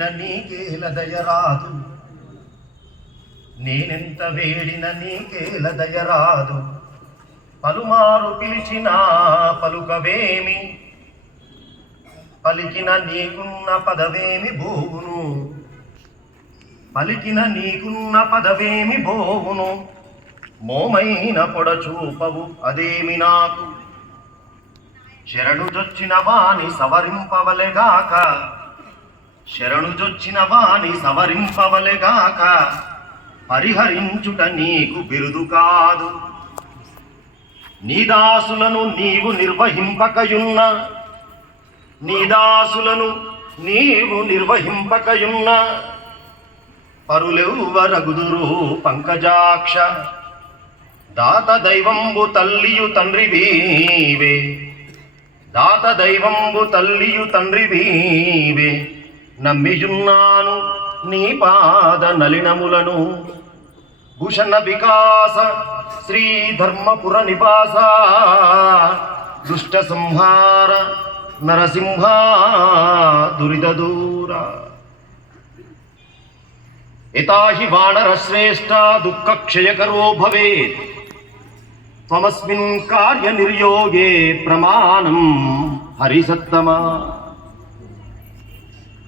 వేడిన నీకేల దయరాదు, నేనెంత వేడిన నీకేల దయరాదు. పలుమారు పిలిచినా పలుకవేమి, పలికిన నీకున్న పదవేమి బోవును, పలికిన నీకున్న పదవేమి బోవును. మోమైన పొడచూపవు అదేమి నాకు, శరణుజొచ్చిన వాణి సవరింపవలెగాక, శరణుజొచ్చిన వాణి సవరింపవలెగాక. పరిహరించుట నీకు బిరుదు కాదు, నీదాసులను నీవు నిర్వహింపకయున్న, నీదాసులను నీవు నిర్వహింపకయున్న. పరులెవ్వరగుదురు పంకజాక్ష, దాత దైవంబు తల్లియు తండ్రివీవే, దాత దైవంబు తల్లియు తండ్రివీవే. నమ్మియున్నాను నీ పాద నలినములను, భూషణ వికాస శ్రీ ధర్మపుర నివాస, దుష్ట సంహార నరసింహ దురిత దూర. యతాహి వానర శ్రేష్ఠ దుఃఖ క్షయకరో భవేత్, త్వమస్మిన్ కార్య నిర్యోగే ప్రమాణం హరిసత్తమా.